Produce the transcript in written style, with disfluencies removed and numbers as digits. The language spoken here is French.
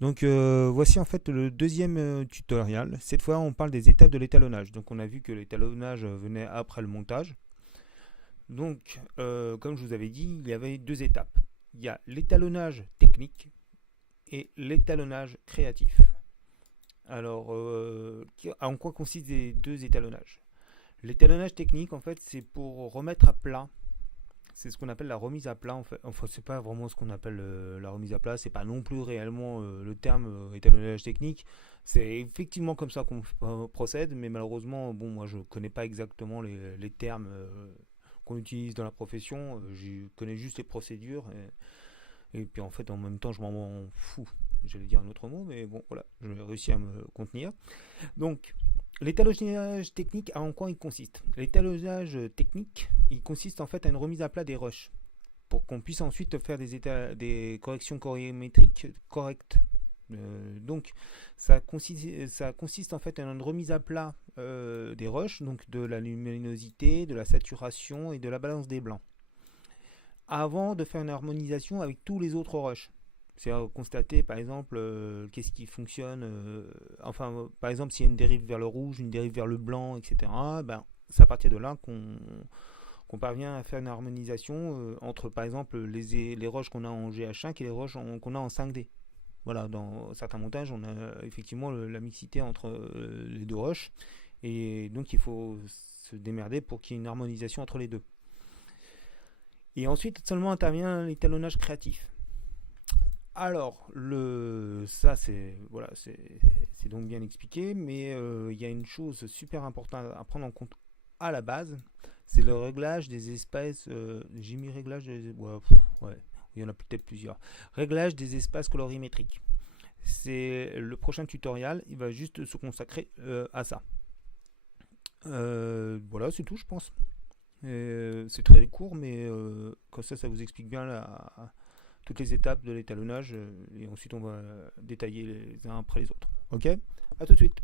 Donc voici en fait le deuxième tutoriel. Cette fois on parle des étapes de l'étalonnage. Donc on a vu que l'étalonnage venait après le montage. Donc comme je vous avais dit, il y avait deux étapes. Il y a l'étalonnage technique et l'étalonnage créatif. Alors en quoi consistent les deux étalonnages? L'étalonnage technique en fait c'est pour remettre à plat. C'est ce qu'on appelle la remise à plat en fait. Enfin, c'est pas vraiment ce qu'on appelle la remise à plat, c'est pas non plus réellement le terme étalonnage technique. C'est effectivement comme ça qu'on procède, mais malheureusement, bon, moi je connais pas exactement les termes qu'on utilise dans la profession. Je connais juste les procédures et puis en fait en même temps je m'en fous. J'allais dire un autre mot, mais bon voilà, j'ai réussi à me contenir. Donc, l'étalonnage technique, en quoi il consiste? L'étalonnage technique, il consiste en fait à une remise à plat des rushs pour qu'on puisse ensuite faire des corrections chorémétriques correctes. Donc, ça consiste en fait à une remise à plat des rushs, donc de la luminosité, de la saturation et de la balance des blancs, avant de faire une harmonisation avec tous les autres rushs. C'est à constater par exemple qu'est-ce qui fonctionne, par exemple s'il y a une dérive vers le rouge, une dérive vers le blanc, etc. Ben, c'est à partir de là qu'on parvient à faire une harmonisation entre par exemple les roches qu'on a en GH5 et les roches qu'on a en 5D. Voilà, dans certains montages, on a effectivement la mixité entre les deux roches et donc il faut se démerder pour qu'il y ait une harmonisation entre les deux. Et ensuite seulement intervient l'étalonnage créatif. Alors, ça c'est voilà, c'est donc bien expliqué, mais il y a une chose super importante à prendre en compte à la base, c'est le réglage des espaces. J'ai mis réglage ouais, ouais, il y en a peut-être plusieurs. Réglage des espaces colorimétriques. C'est le prochain tutoriel, il va juste se consacrer à ça. Voilà, c'est tout, je pense. C'est très court, mais comme ça vous explique bien toutes les étapes de l'étalonnage et ensuite on va détailler les uns après les autres. Ok. À tout de suite.